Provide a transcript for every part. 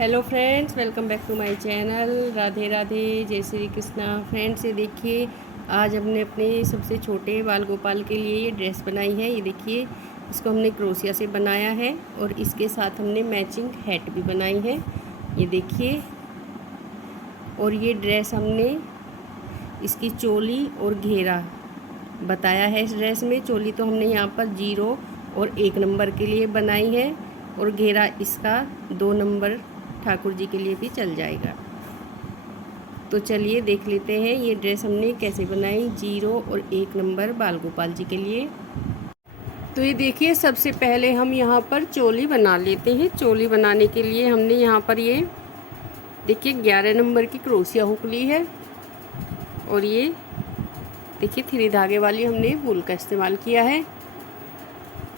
Hello friends, welcome back to my channel. Radhe Radhe, जय Shri Krishna. Friends, ये देखिए, आज हमने अपने सबसे छोटे बाल गोपाल के लिए ये ड्रेस बनाई है। ये देखिए, इसको हमने क्रोशिया से बनाया है और इसके साथ हमने मैचिंग हैट भी बनाई है। ये देखिए, और ये ड्रेस हमने इसकी चोली और घेरा बताया है। इस ड्रेस में चोली तो हमने यहाँ पर 0 और 1 नंबर के लिए बनाई है और घेरा इसका 2 नंबर ठाकुर जी के लिए भी चल जाएगा। तो चलिए देख लेते हैं ये ड्रेस हमने कैसे बनाई 0 और 1 नंबर बाल गोपाल जी के लिए। तो ये देखिए, सबसे पहले हम यहाँ पर चोली बना लेते हैं। चोली बनाने के लिए हमने यहाँ पर ये देखिए 11 नंबर की क्रोशिया हुक ली है और ये देखिए 3 धागे वाली हमने वूल का इस्तेमाल किया है।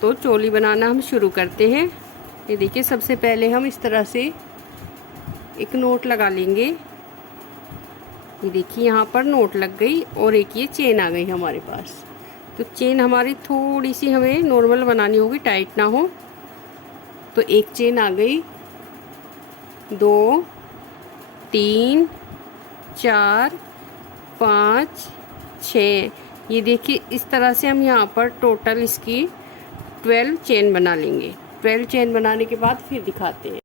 तो चोली बनाना हम शुरू करते हैं। ये देखिए, सबसे पहले हम इस तरह से एक नोट लगा लेंगे। ये देखिए, यहाँ पर नोट लग गई और एक ये चेन आ गई हमारे पास। तो चेन हमारी थोड़ी सी हमें नॉर्मल बनानी होगी, टाइट ना हो। तो एक चेन आ गई, 2 3 4 5 6। ये देखिए, इस तरह से हम यहाँ पर टोटल इसकी 12 चेन बना लेंगे। 12 चेन बनाने के बाद फिर दिखाते हैं।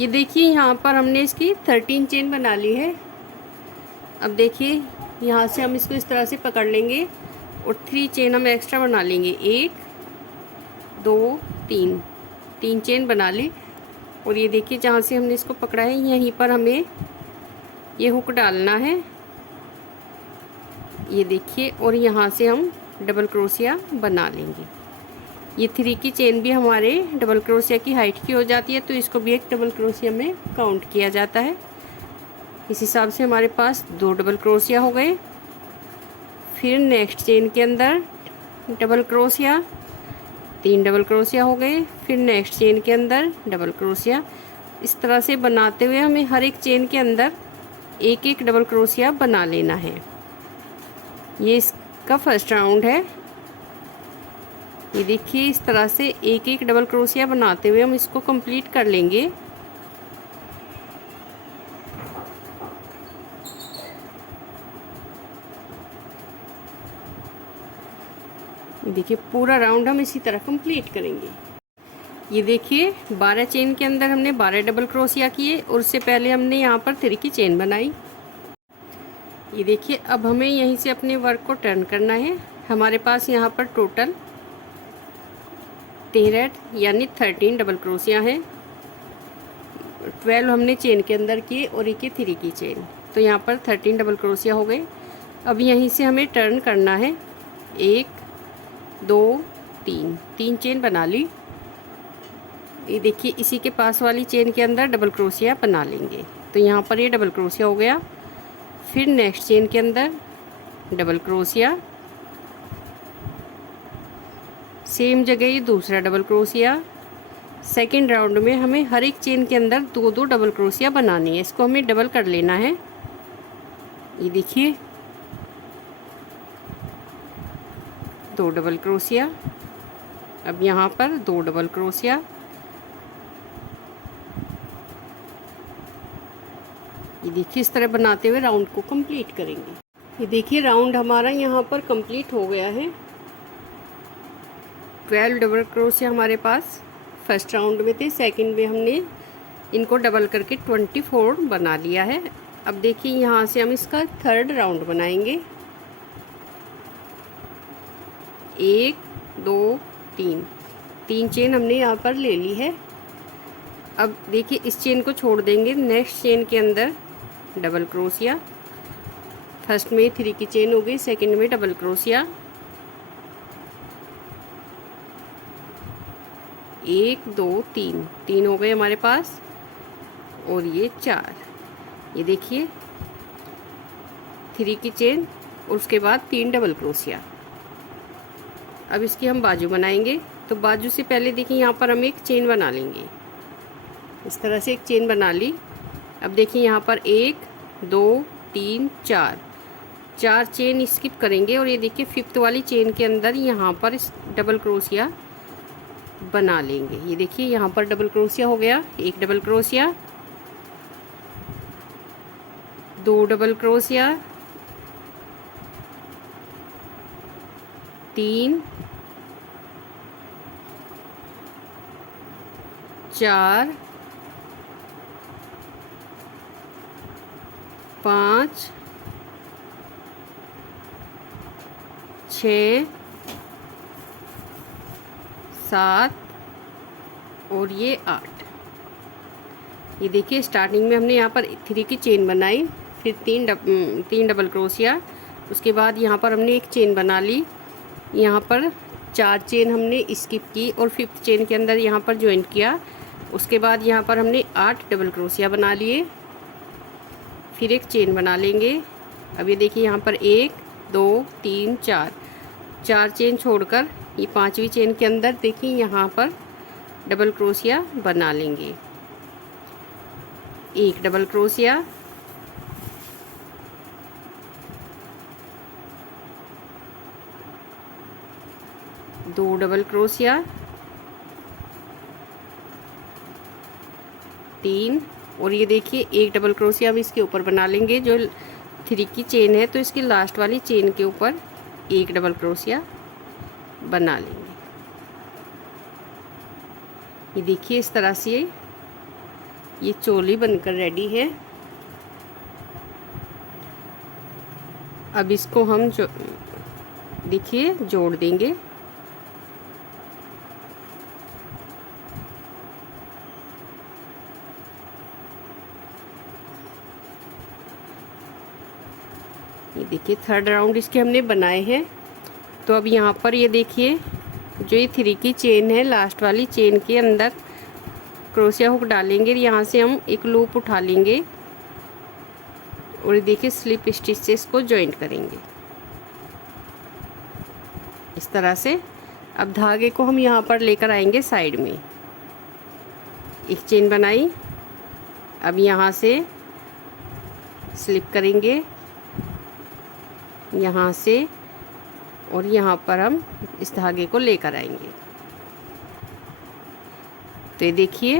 ये देखिए, यहाँ पर हमने इसकी 13 चेन बना ली है। अब देखिए, यहाँ से हम इसको इस तरह से पकड़ लेंगे और 3 चेन हम एक्स्ट्रा बना लेंगे। 1 2 3 चेन बना ली। और ये देखिए, जहाँ से हमने इसको पकड़ा है यहीं पर हमें ये हुक डालना है। ये देखिए, और यहाँ से हम डबल क्रोशिया बना लेंगे। ये 3 की चेन भी हमारे डबल क्रोशिया की हाइट की हो जाती है, तो इसको भी एक डबल क्रोशिया में काउंट किया जाता है। इस हिसाब से हमारे पास 2 डबल क्रोशिया हो गए। फिर नेक्स्ट चेन के अंदर डबल क्रोशिया, 3 डबल क्रोशिया हो गए। फिर नेक्स्ट चेन के अंदर डबल क्रोशिया। इस तरह से बनाते हुए हमें हर एक चेन के अंदर एक एक डबल क्रोशिया बना लेना है। ये इसका फर्स्ट राउंड है। ये देखिए, इस तरह से एक एक डबल क्रोशिया बनाते हुए हम इसको कंप्लीट कर लेंगे। देखिए, पूरा राउंड हम इसी तरह कंप्लीट करेंगे। ये देखिए, 12 चेन के अंदर हमने 12 डबल क्रोशिया किए और उससे पहले हमने यहाँ पर 3 की चेन बनाई। ये देखिए, अब हमें यहीं से अपने वर्क को टर्न करना है। हमारे पास यहाँ पर टोटल 13 यानी 13 डबल क्रोशिया हैं। 12 हमने चेन के अंदर किए और एक ये 3 की चेन, तो यहाँ पर 13 डबल क्रोशिया हो गए। अब यहीं से हमें टर्न करना है। 1 2 3 चेन बना ली। ये देखिए, इसी के पास वाली चेन के अंदर डबल क्रोशिया बना लेंगे। तो यहाँ पर ये डबल क्रोशिया हो गया। फिर नेक्स्ट चेन के अंदर डबल क्रोशिया, सेम जगह ये दूसरा डबल क्रोशिया। सेकेंड राउंड में हमें हर एक चेन के अंदर 2 डबल क्रोशिया बनानी है। इसको हमें डबल कर लेना है। ये देखिए, 2 डबल क्रोशिया। अब यहाँ पर 2 डबल क्रोशिया। ये देखिए, इस तरह बनाते हुए राउंड को कंप्लीट करेंगे। ये देखिए, राउंड हमारा यहाँ पर कंप्लीट हो गया है। 12 डबल क्रोशिया हमारे पास फर्स्ट राउंड में थे। सेकंड में हमने इनको डबल करके 24 बना लिया है। अब देखिए, यहाँ से हम इसका थर्ड राउंड बनाएंगे। 1 2 3 चेन हमने यहाँ पर ले ली है। अब देखिए, इस चेन को छोड़ देंगे। नेक्स्ट चेन के अंदर डबल क्रोशिया। फर्स्ट में 3 की चेन हो गई, सेकंड में डबल क्रोशिया। 1 2 3 हो गए हमारे पास और ये 4। ये देखिए, 3 की चेन और उसके बाद 3 डबल क्रोशिया। अब इसकी हम बाजू बनाएंगे। तो बाजू से पहले देखिए, यहाँ पर हम एक चेन बना लेंगे। इस तरह से एक चेन बना ली। अब देखिए, यहाँ पर 1 2 3 4 चेन स्किप करेंगे और ये देखिए 5th वाली चेन के अंदर यहाँ पर इस डबल क्रोशिया बना लेंगे। ये देखिए यहाँ पर डबल क्रोशिया हो गया, एक डबल क्रोशिया, दो डबल क्रोशिया, तीन, चार, पाँच, छः, सात और ये 8। ये देखिए स्टार्टिंग में हमने यहाँ पर 3 की चेन बनाई, फिर तीन डबल क्रोशिया, उसके बाद यहाँ पर हमने एक चेन बना ली, यहाँ पर 4 चेन हमने स्किप की और 5th चेन के अंदर यहाँ पर ज्वाइन किया। उसके बाद यहाँ पर हमने 8 डबल क्रोशिया बना लिए, फिर एक चेन बना लेंगे। अब ये देखिए यहाँ पर 1 2 3 4 चेन छोड़कर ये 5वीं चेन के अंदर देखिए यहाँ पर डबल क्रोशिया बना लेंगे। एक डबल क्रोशिया, दो डबल क्रोशिया, तीन, और ये देखिए एक डबल क्रोशिया हम इसके ऊपर बना लेंगे। जो 3 की चेन है तो इसकी लास्ट वाली चेन के ऊपर एक डबल क्रोशिया बना लेंगे। ये देखिए इस तरह से ये चोली बनकर रेडी है। अब इसको हम देखिए जोड़ देंगे। ये देखिए 3rd राउंड इसके हमने बनाए हैं। तो अब यहाँ पर ये देखिए जो ये 3 की चेन है, लास्ट वाली चेन के अंदर क्रोशिया हुक डालेंगे। यहाँ से हम एक लूप उठा लेंगे और ये देखिए स्लिप स्टिच से इसको जॉइंट करेंगे इस तरह से। अब धागे को हम यहाँ पर लेकर आएंगे साइड में, एक चेन बनाई, अब यहाँ से स्लिप करेंगे यहाँ से और यहाँ पर हम इस धागे को लेकर आएंगे। तो ये देखिए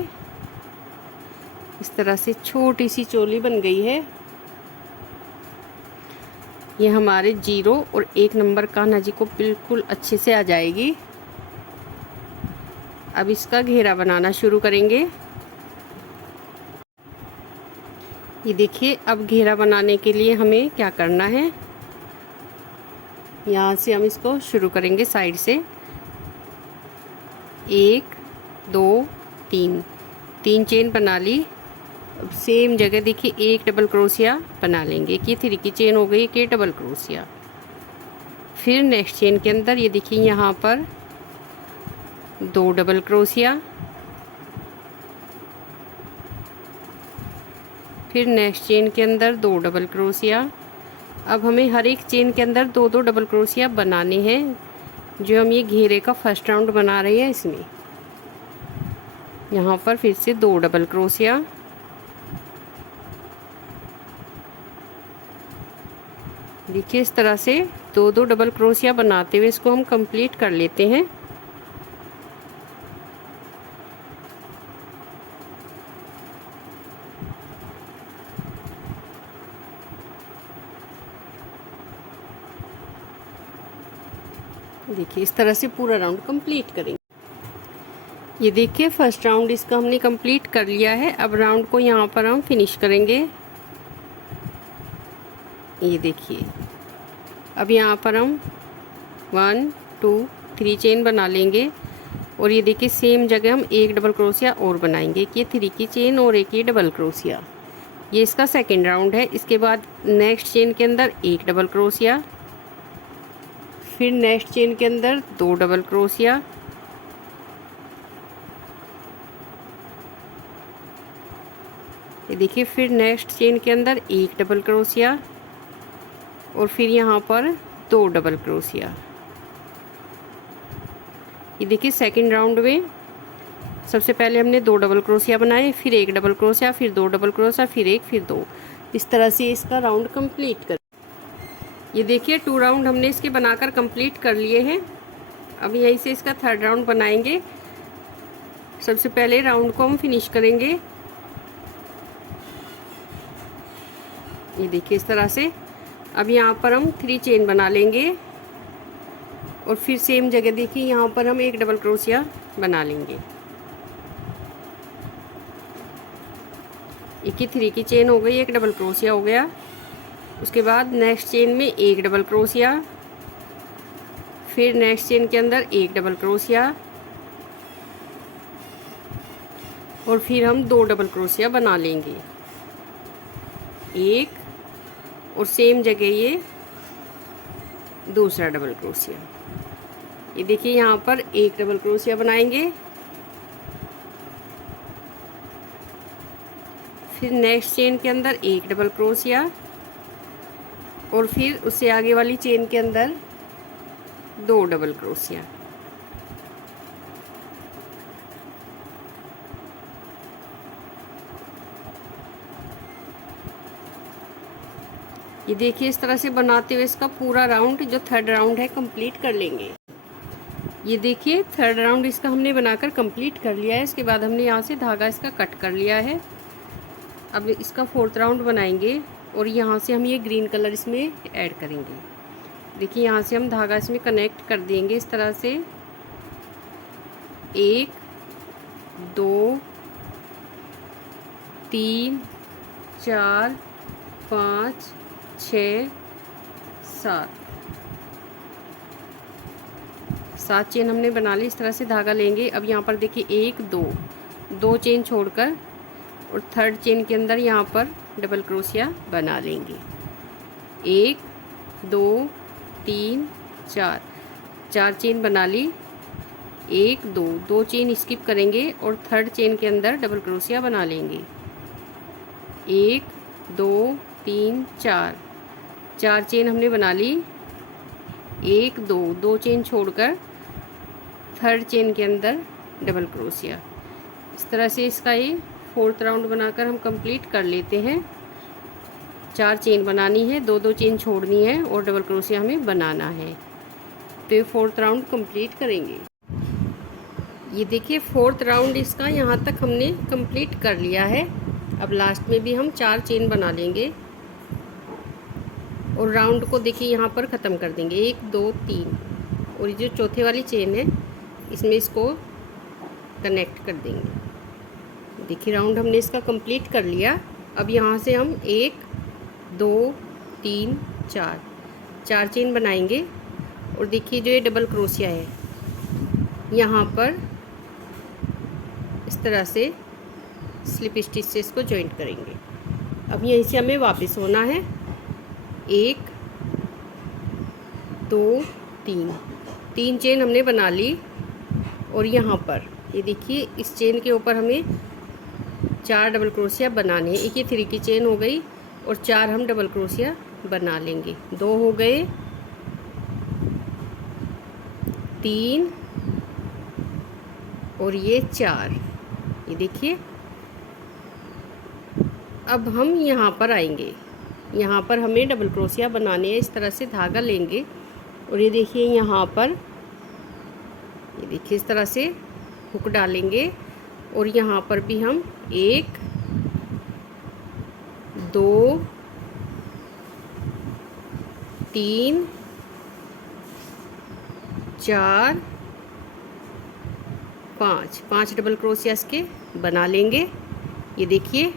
इस तरह से छोटी सी चोली बन गई है। ये हमारे 0 और 1 नंबर कान्हा जी को बिल्कुल अच्छे से आ जाएगी। अब इसका घेरा बनाना शुरू करेंगे। ये देखिए अब घेरा बनाने के लिए हमें क्या करना है, यहाँ से हम इसको शुरू करेंगे साइड से। 1 2 3 चेन बना ली। अब सेम जगह देखिए एक डबल क्रोशिया बना लेंगे कि 3 की चेन हो गई, कि डबल क्रोशिया। फिर नेक्स्ट चेन के अंदर ये देखिए यहाँ पर 2 डबल क्रोशिया, फिर नेक्स्ट चेन के अंदर 2 डबल क्रोशिया। अब हमें हर एक चेन के अंदर 2 डबल क्रोशिया बनाने हैं, जो हम ये घेरे का फर्स्ट राउंड बना रहे हैं। इसमें यहाँ पर फिर से 2 डबल क्रोशिया, देखिए इस तरह से 2 डबल क्रोशिया बनाते हुए इसको हम कंप्लीट कर लेते हैं। देखिए इस तरह से पूरा राउंड कंप्लीट करेंगे। ये देखिए फर्स्ट राउंड इसका हमने कंप्लीट कर लिया है। अब राउंड को यहाँ पर हम फिनिश करेंगे। ये देखिए अब यहाँ पर हम 1 2 3 चेन बना लेंगे और ये देखिए सेम जगह हम एक डबल क्रोशिया और बनाएंगे कि 3 की चेन और एक ही डबल क्रोशिया। ये इसका सेकंड राउंड है। इसके बाद नेक्स्ट चेन के अंदर एक डबल क्रोशिया, फिर नेक्स्ट चेन के अंदर 2 डबल क्रोशिया, ये देखिए फिर नेक्स्ट चेन के अंदर एक डबल क्रोशिया और फिर यहाँ पर 2 डबल क्रोशिया। ये देखिए सेकंड राउंड में सबसे पहले हमने 2 डबल क्रोशिया बनाए, फिर एक डबल क्रोशिया, फिर 2 डबल क्रोशिया, फिर एक, फिर 2। इस तरह से इसका राउंड कंप्लीट कर। ये देखिए 2 राउंड हमने इसके बनाकर कंप्लीट कर लिए हैं। अब यहीं से इसका 3rd राउंड बनाएंगे। सबसे पहले राउंड को हम फिनिश करेंगे। ये देखिए इस तरह से। अब यहाँ पर हम 3 चेन बना लेंगे और फिर सेम जगह देखिए यहाँ पर हम एक डबल क्रोशिया बना लेंगे। एक ही 3 की चेन हो गई, एक डबल क्रोशिया हो गया। उसके बाद नेक्स्ट चेन में एक डबल क्रोशिया, फिर नेक्स्ट चेन के अंदर एक डबल क्रोशिया और फिर हम 2 डबल क्रोशिया बना लेंगे। एक और सेम जगह ये दूसरा डबल क्रोशिया। ये देखिए यहाँ पर एक डबल क्रोशिया बनाएंगे, फिर नेक्स्ट चेन के अंदर एक डबल क्रोशिया और फिर उससे आगे वाली चेन के अंदर 2 डबल क्रोशिया। ये देखिए इस तरह से बनाते हुए इसका पूरा राउंड जो 3rd राउंड है कंप्लीट कर लेंगे। ये देखिए 3rd राउंड इसका हमने बनाकर कंप्लीट कर लिया है। इसके बाद हमने यहाँ से धागा इसका कट कर लिया है। अब इसका 4th राउंड बनाएंगे और यहाँ से हम ये ग्रीन कलर इसमें ऐड करेंगे। देखिए यहाँ से हम धागा इसमें कनेक्ट कर देंगे इस तरह से। 1 2 3 4 5 6 7 चेन हमने बना ली। इस तरह से धागा लेंगे। अब यहाँ पर देखिए 1 2 चेन छोड़कर और 3rd चेन के अंदर यहाँ पर डबल क्रोशिया बना लेंगे। 1 2 3 4 चेन बना ली। 1 2 चेन स्किप करेंगे और 3rd चेन के अंदर डबल क्रोशिया बना लेंगे। 1 2 3 4 चेन हमने बना ली। 1 2 चेन छोड़कर 3rd चेन के अंदर डबल क्रोशिया। इस तरह से इसका ये 4th राउंड बनाकर हम कंप्लीट कर लेते हैं। 4 चेन बनानी है, 2 चेन छोड़नी है और डबल क्रोशिया हमें बनाना है। तो ये 4th राउंड कंप्लीट करेंगे। ये देखिए 4th राउंड इसका यहाँ तक हमने कंप्लीट कर लिया है। अब लास्ट में भी हम 4 चेन बना लेंगे और राउंड को देखिए यहाँ पर ख़त्म कर देंगे। 1 2 3 और ये जो चौथे वाली चेन है इसमें इसको कनेक्ट कर देंगे। देखिए राउंड हमने इसका कंप्लीट कर लिया। अब यहाँ से हम 1 2 3 4 चेन बनाएंगे और देखिए जो ये डबल क्रोशिया है यहाँ पर इस तरह से स्लिप स्टिच से इसको जॉइंट करेंगे। अब यहीं से हमें वापस होना है। 1 2 3 चेन हमने बना ली और यहाँ पर ये देखिए इस चेन के ऊपर हमें 4 डबल क्रोशिया बनाने हैं। एक ही 3 की चेन हो गई और 4 हम डबल क्रोशिया बना लेंगे। 2 हो गए, 3 और ये 4। ये देखिए अब हम यहाँ पर आएंगे। यहाँ पर हमें डबल क्रोशिया बनाने हैं। इस तरह से धागा लेंगे और ये देखिए यहाँ पर ये देखिए इस तरह से हुक डालेंगे और यहाँ पर भी हम 1 2 3 4 5 डबल क्रोशिया इसके बना लेंगे। ये देखिए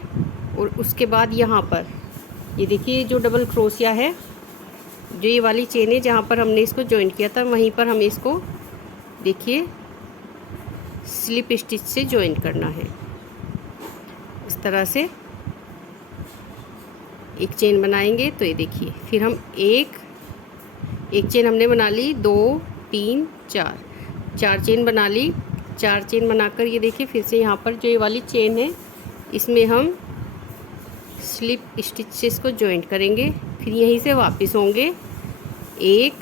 और उसके बाद यहाँ पर ये देखिए जो डबल क्रोशिया है जो ये वाली चेन है जहाँ पर हमने इसको जॉइंट किया था वहीं पर हमें इसको देखिए स्लिप स्टिच से जॉइंट करना है। इस तरह से एक चेन बनाएंगे। तो ये देखिए फिर हम एक चेन हमने बना ली, 2 3 4 चेन बना ली। 4 चेन बनाकर ये देखिए फिर से यहाँ पर जो ये वाली चेन है इसमें हम स्लिप स्टिच से इसको जॉइंट करेंगे। फिर यहीं से वापस होंगे। 1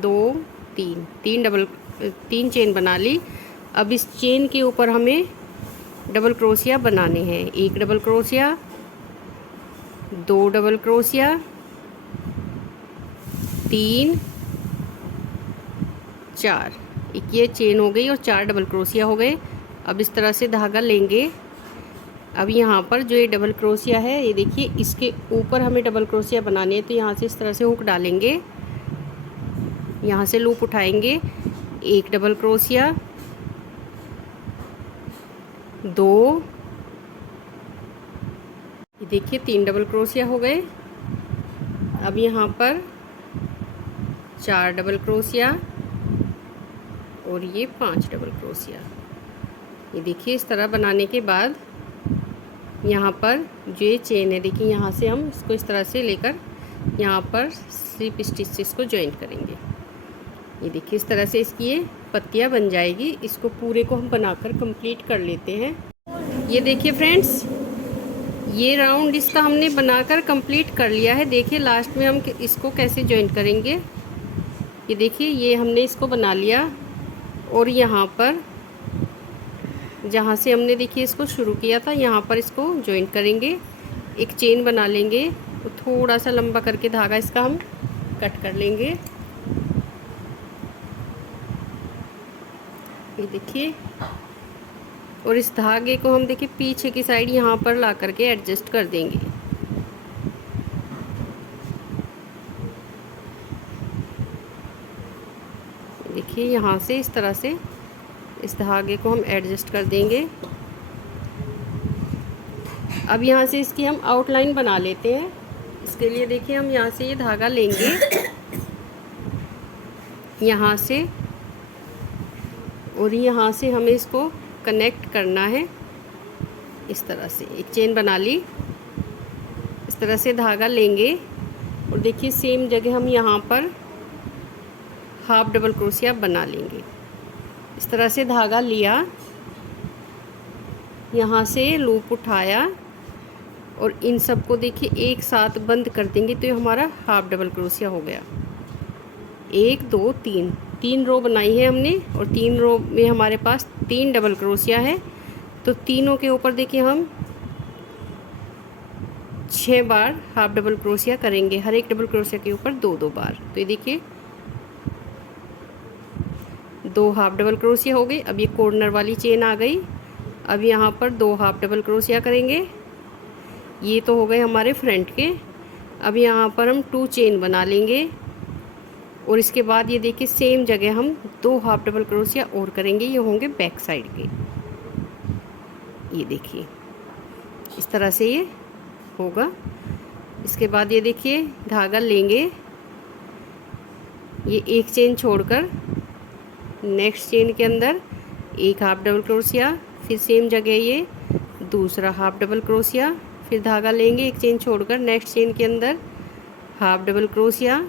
2 3 चेन बना ली। अब इस चेन के ऊपर हमें डबल क्रोशिया बनाने हैं। 1 डबल क्रोशिया, 2 डबल क्रोशिया, 3 4। एक ये चेन हो गई और 4 डबल क्रोशिया हो गए। अब इस तरह से धागा लेंगे। अब यहाँ पर जो ये डबल क्रोशिया है, ये देखिए इसके ऊपर हमें डबल क्रोशिया बनानी है, तो यहाँ से इस तरह से हुक डालेंगे, यहाँ से लूप उठाएंगे, एक डबल क्रोशिया, 2, ये देखिए 3 डबल क्रोशिया हो गए। अब यहाँ पर 4 डबल क्रोशिया और ये 5 डबल क्रोशिया। ये देखिए इस तरह बनाने के बाद यहाँ पर जो ये चेन है, देखिए यहाँ से हम इसको इस तरह से लेकर यहाँ पर स्लिप स्टिच से इसको ज्वाइंट करेंगे। ये देखिए इस तरह से इसकी ये पत्तियाँ बन जाएगी। इसको पूरे को हम बनाकर कंप्लीट कर लेते हैं। ये देखिए फ्रेंड्स, ये राउंड इसका हमने बनाकर कंप्लीट कर लिया है। देखिए लास्ट में हम इसको कैसे ज्वाइंट करेंगे। ये देखिए ये हमने इसको बना लिया और यहाँ पर जहाँ से हमने देखिए इसको शुरू किया था, यहाँ पर इसको ज्वाइंट करेंगे, एक चेन बना लेंगे, तो थोड़ा सा लंबा करके धागा इसका हम कट कर लेंगे। ये देखिए, और इस धागे को हम देखिए पीछे की साइड यहाँ पर ला करके एडजस्ट कर देंगे। देखिए यहाँ से इस तरह से इस धागे को हम एडजस्ट कर देंगे। अब यहाँ से इसकी हम आउटलाइन बना लेते हैं। इसके लिए देखिए हम यहाँ से ये धागा लेंगे, यहाँ से, और यहाँ से हमें इसको कनेक्ट करना है। इस तरह से एक चेन बना ली, इस तरह से धागा लेंगे और देखिए सेम जगह हम यहाँ पर हाफ डबल क्रोशिया बना लेंगे। इस तरह से धागा लिया, यहाँ से लूप उठाया और इन सब को देखिए एक साथ बंद कर देंगे, तो ये हमारा हाफ डबल क्रोशिया हो गया। 1 2 3 3 रो बनाई है हमने और 3 रो में हमारे पास 3 डबल क्रोशिया है, तो तीनों के ऊपर देखिए हम 6 बार हाफ डबल क्रोशिया करेंगे। हर एक डबल क्रोशिया के ऊपर 2 बार। तो ये देखिए 2 हाफ डबल क्रोशिया हो गई। अब ये कॉर्नर वाली चेन आ गई। अब यहाँ पर 2 हाफ डबल क्रोशिया करेंगे। ये तो हो गए हमारे फ्रंट के। अब यहाँ पर हम 2 चेन बना लेंगे और इसके बाद ये देखिए सेम जगह हम 2 हाफ डबल क्रोशिया और करेंगे। ये होंगे बैक साइड के। ये देखिए इस तरह से ये होगा। इसके बाद ये देखिए धागा लेंगे, ये एक चेन छोड़कर नेक्स्ट चेन के अंदर एक हाफ डबल क्रोशिया, फिर सेम जगह ये दूसरा हाफ डबल क्रोशिया, फिर धागा लेंगे एक चेन छोड़कर नेक्स्ट चेन के अंदर हाफ डबल क्रोशिया,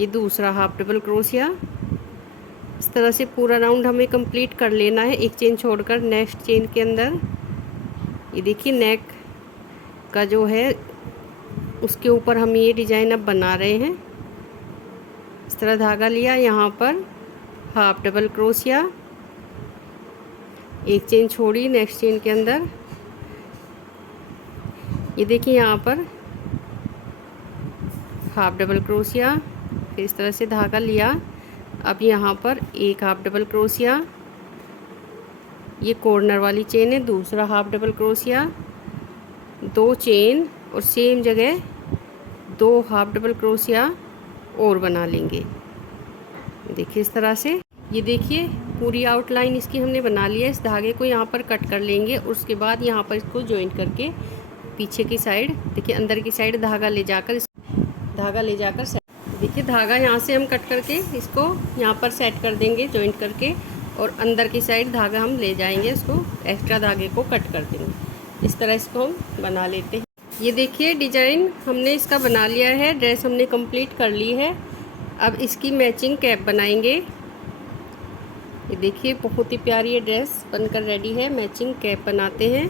ये दूसरा हाफ डबल क्रोशिया। इस तरह से पूरा राउंड हमें कंप्लीट कर लेना है, एक चेन छोड़कर नेक्स्ट चेन के अंदर। ये देखिए नेक का जो है उसके ऊपर हम ये डिज़ाइन अब बना रहे हैं। इस तरह धागा लिया, यहाँ पर हाफ डबल क्रोशिया, एक चेन छोड़ी नेक्स्ट चेन के अंदर। ये देखिए यहाँ पर हाफ डबल क्रोशिया, फिर इस तरह से धागा लिया। अब यहाँ पर एक हाफ डबल क्रोशिया, ये कॉर्नर वाली चेन है, दूसरा हाफ डबल क्रोशिया, 2 चेन और सेम जगह 2 हाफ डबल क्रोशिया और बना लेंगे। देखिए इस तरह से। ये देखिए पूरी आउटलाइन इसकी हमने बना लिया है। इस धागे को यहाँ पर कट कर लेंगे और उसके बाद यहाँ पर इसको जॉइंट करके पीछे की साइड देखिए अंदर की साइड धागा ले जाकर देखिए धागा यहाँ से हम कट करके इसको यहाँ पर सेट कर देंगे जॉइंट करके, और अंदर की साइड धागा हम ले जाएंगे, इसको एक्स्ट्रा धागे को कट कर देंगे। इस तरह इसको हम बना लेते हैं। ये देखिए डिजाइन हमने इसका बना लिया है, ड्रेस हमने कंप्लीट कर ली है। अब इसकी मैचिंग कैप बनाएंगे। ये देखिए बहुत ही प्यारी ये ड्रेस बनकर रेडी है। मैचिंग कैप बनाते हैं।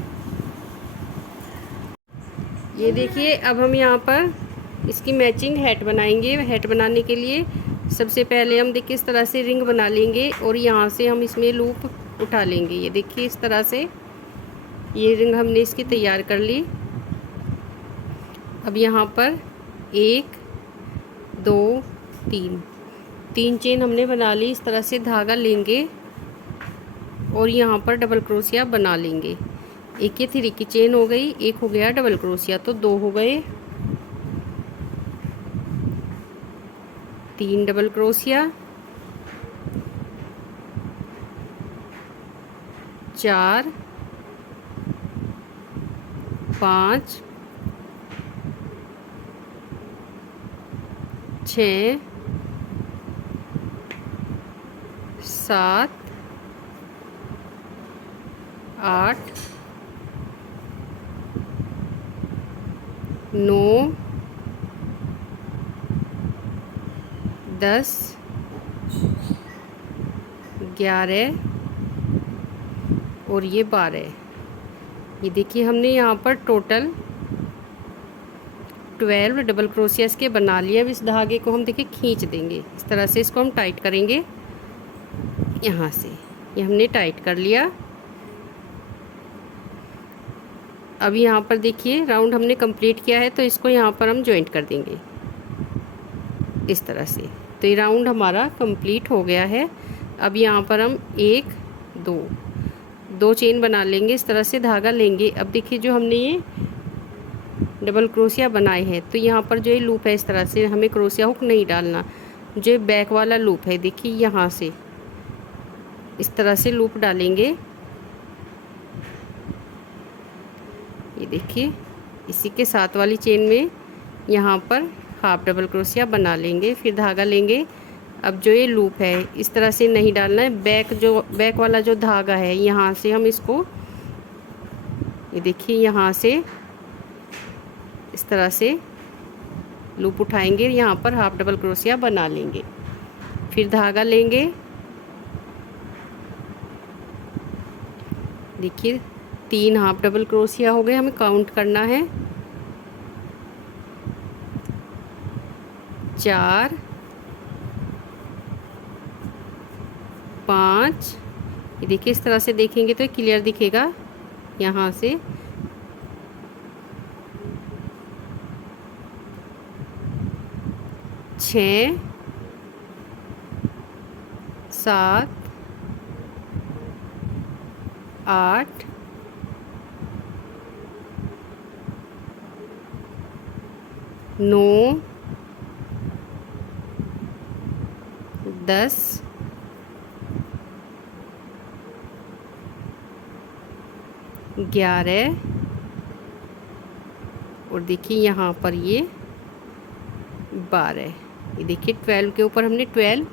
ये देखिए अब हम यहाँ पर इसकी मैचिंग हैट बनाएंगे। हैट बनाने के लिए सबसे पहले हम देखिए इस तरह से रिंग बना लेंगे और यहाँ से हम इसमें लूप उठा लेंगे। ये देखिए इस तरह से ये रिंग हमने इसकी तैयार कर ली। अब यहाँ पर 1 2 3 चेन हमने बना ली। इस तरह से धागा लेंगे और यहाँ पर डबल क्रोशिया बना लेंगे। एक ये 3 की चेन हो गई, एक हो गया डबल क्रोशिया, तो 2 हो गए, 3 डबल क्रोशिया, 4, 5, 6, 7, 8, 9, 10, 11 और ये 12। ये देखिए हमने यहाँ पर टोटल 12 डबल क्रोशियास के बना लिया। अब इस धागे को हम देखिए खींच देंगे, इस तरह से इसको हम टाइट करेंगे। यहाँ से ये हमने टाइट कर लिया। अब यहाँ पर देखिए राउंड हमने कंप्लीट किया है, तो इसको यहाँ पर हम जॉइंट कर देंगे इस तरह से। तो ये राउंड हमारा कंप्लीट हो गया है। अब यहाँ पर हम 1 2 चेन बना लेंगे, इस तरह से धागा लेंगे। अब देखिए जो हमने ये डबल क्रोशिया बनाए हैं, तो यहाँ पर जो ये लूप है, इस तरह से हमें क्रोशिया हुक नहीं डालना। जो बैक वाला लूप है देखिए, यहाँ से इस तरह से लूप डालेंगे। ये देखिए इसी के साथ वाली चेन में यहाँ पर हाफ डबल क्रोशिया बना लेंगे, फिर धागा लेंगे। अब जो ये लूप है इस तरह से नहीं डालना है, बैक वाला जो धागा है यहाँ से हम इसको, ये देखिए यहाँ से इस तरह से लूप उठाएंगे, यहाँ पर हाफ डबल क्रोशिया बना लेंगे। फिर धागा लेंगे, देखिए 3 हाफ डबल क्रोशिया हो गए, हमें काउंट करना है। 4 5, ये देखिए इस तरह से देखेंगे तो क्लियर दिखेगा। यहाँ से 6 7 8 9 10 11 और देखिए यहाँ पर ये 12। ये देखिए 12 के ऊपर हमने 12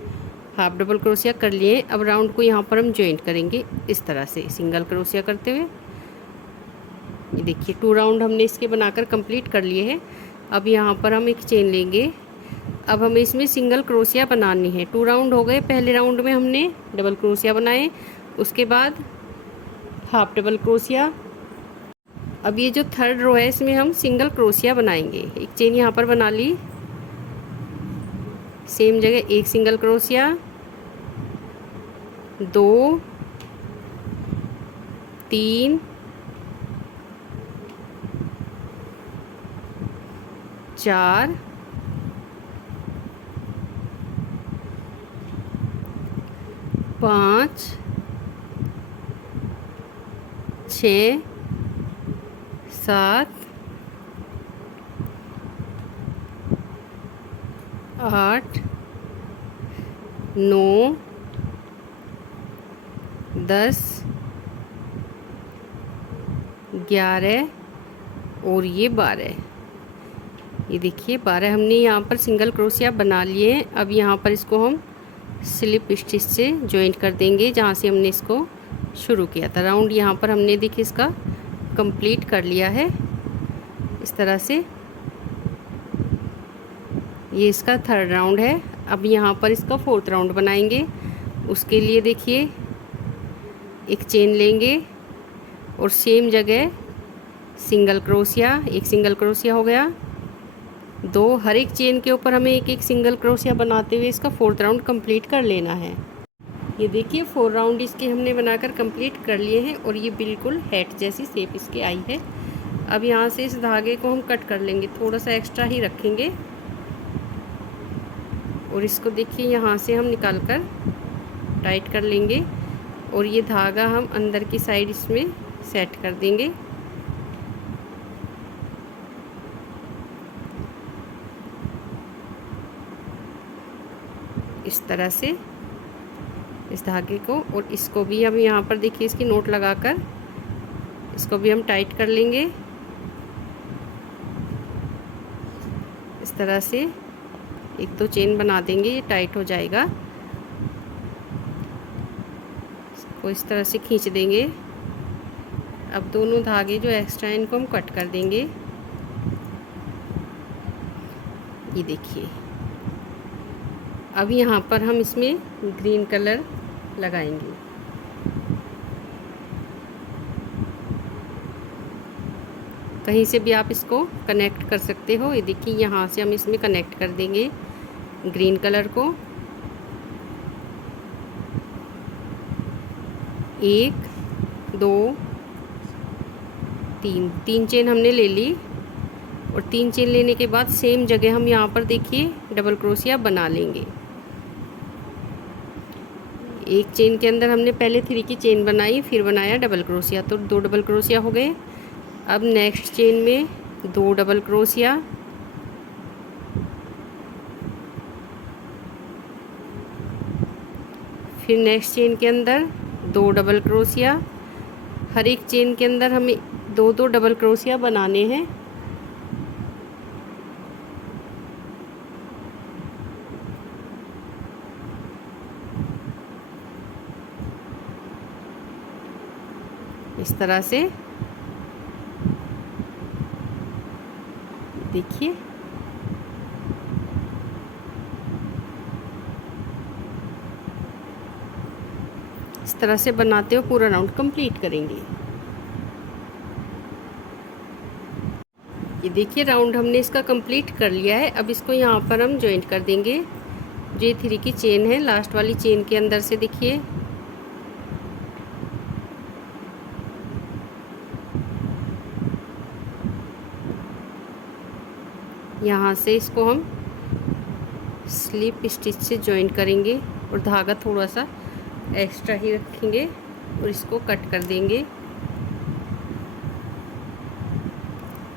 हाफ डबल क्रोशिया कर लिए। अब राउंड को यहाँ पर हम जॉइंट करेंगे इस तरह से सिंगल क्रोशिया करते हुए। ये देखिए 2 राउंड हमने इसके बनाकर कंप्लीट कर लिए हैं। अब यहाँ पर हम एक चेन लेंगे। अब हमें इसमें सिंगल क्रोशिया बनानी है। 2 राउंड हो गए, पहले राउंड में हमने डबल क्रोशिया बनाए, उसके बाद हाफ डबल क्रोशिया। अब ये जो थर्ड रो है इसमें हम सिंगल क्रोशिया बनाएंगे। एक चेन यहाँ पर बना ली, सेम जगह एक सिंगल क्रोशिया, 2 3 4 5 6 7 8 9 10 11 और ये 12। ये देखिए 12 हमने यहाँ पर सिंगल क्रोशिया बना लिए हैं। अब यहाँ पर इसको हम स्लिप स्टिच से जॉइंट कर देंगे, जहाँ से हमने इसको शुरू किया था। राउंड यहाँ पर हमने देखिए इसका कंप्लीट कर लिया है इस तरह से। ये इसका थर्ड राउंड है। अब यहाँ पर इसका फोर्थ राउंड बनाएंगे। उसके लिए देखिए एक चेन लेंगे और सेम जगह सिंगल क्रोशिया, एक सिंगल क्रोशिया हो गया, 2, हर एक चेन के ऊपर हमें एक एक सिंगल क्रोशिया बनाते हुए इसका फोर्थ राउंड कंप्लीट कर लेना है। ये देखिए 4 राउंड इसके हमने बनाकर कंप्लीट कर लिए हैं और ये बिल्कुल हैट जैसी शेप इसकी आई है। अब यहाँ से इस धागे को हम कट कर लेंगे, थोड़ा सा एक्स्ट्रा ही रखेंगे और इसको देखिए यहाँ से हम निकाल कर टाइट कर लेंगे। और ये धागा हम अंदर की साइड इसमें सेट कर देंगे। इस तरह से इस धागे को, और इसको भी हम यहाँ पर देखिए इसकी नोट लगाकर इसको भी हम टाइट कर लेंगे। इस तरह से 1-2 चेन बना देंगे, ये टाइट हो जाएगा। इसको इस तरह से खींच देंगे। अब दोनों धागे जो एक्स्ट्रा हैं इनको हम कट कर देंगे। ये देखिए, अब यहाँ पर हम इसमें ग्रीन कलर लगाएंगे। कहीं से भी आप इसको कनेक्ट कर सकते हो। ये देखिए, यहाँ से हम इसमें कनेक्ट कर देंगे ग्रीन कलर को। 1 2 3 चेन हमने ले ली, और 3 चेन लेने के बाद सेम जगह हम यहाँ पर देखिए डबल क्रोशिया बना लेंगे। एक चेन के अंदर हमने पहले 3 की चेन बनाई, फिर बनाया डबल क्रोशिया, तो 2 डबल क्रोशिया हो गए। अब नेक्स्ट चेन में 2 डबल क्रोशिया, फिर नेक्स्ट चेन के अंदर 2 डबल क्रोशिया। हर एक चेन के अंदर हमें 2-2 डबल क्रोशिया बनाने हैं। इस तरह से देखिए, इस तरह से बनाते हो पूरा राउंड कंप्लीट करेंगे। ये देखिए, राउंड हमने इसका कंप्लीट कर लिया है। अब इसको यहाँ पर हम जॉइंट कर देंगे। जो ये 3 की चेन है, लास्ट वाली चेन के अंदर से देखिए यहाँ से इसको हम स्लिप स्टिच से जॉइंट करेंगे, और धागा थोड़ा सा एक्स्ट्रा ही रखेंगे और इसको कट कर देंगे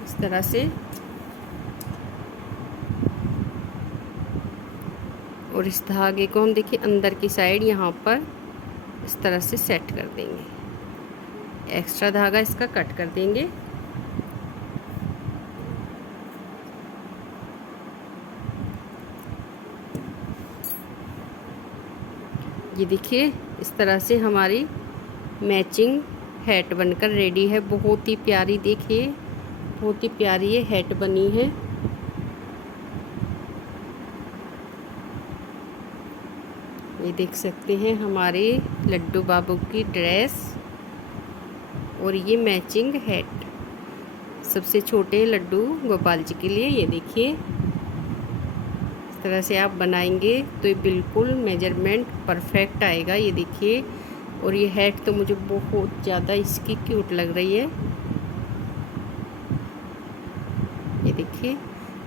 इस तरह से। और इस धागे को हम देखिए अंदर की साइड यहाँ पर इस तरह से सेट कर देंगे। एक्स्ट्रा धागा इसका कट कर देंगे। ये देखिए, इस तरह से हमारी मैचिंग हैट बनकर रेडी है। बहुत ही प्यारी, देखिए बहुत ही प्यारी ये हैट बनी है। ये देख सकते हैं हमारे लड्डू बाबू की ड्रेस और ये मैचिंग हैट सबसे छोटे लड्डू गोपाल जी के लिए। ये देखिए, इस तरह से आप बनाएंगे तो ये बिल्कुल मेजरमेंट परफेक्ट आएगा। ये देखिए, और ये हैट तो मुझे बहुत ज़्यादा इसकी क्यूट लग रही है। ये देखिए,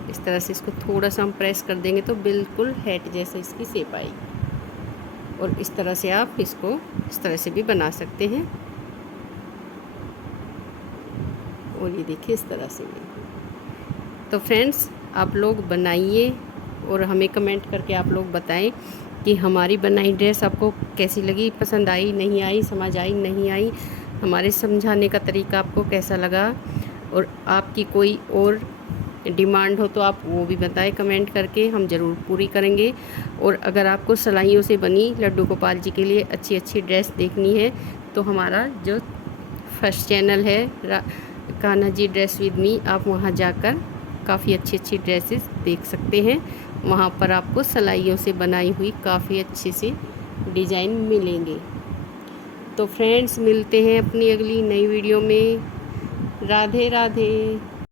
इस तरह से इसको थोड़ा सा हम प्रेस कर देंगे तो बिल्कुल हैट जैसे इसकी शेप आएगी। और इस तरह से आप इसको इस तरह से भी बना सकते हैं। और ये देखिए, इस तरह से भी। तो फ्रेंड्स, आप लोग बनाइए और हमें कमेंट करके आप लोग बताएं कि हमारी बनाई ड्रेस आपको कैसी लगी, पसंद आई, नहीं आई, समझ आई, नहीं आई, हमारे समझाने का तरीका आपको कैसा लगा। और आपकी कोई और डिमांड हो तो आप वो भी बताएं कमेंट करके, हम ज़रूर पूरी करेंगे। और अगर आपको सिलाइयों से बनी लड्डू गोपाल जी के लिए अच्छी अच्छी ड्रेस देखनी है तो हमारा जो फर्स्ट चैनल है Kanha ji dress with me, आप वहाँ जाकर काफ़ी अच्छी अच्छी ड्रेसेस देख सकते हैं। वहाँ पर आपको सिलाइयों से बनाई हुई काफ़ी अच्छे से डिज़ाइन मिलेंगे। तो फ्रेंड्स, मिलते हैं अपनी अगली नई वीडियो में। राधे राधे।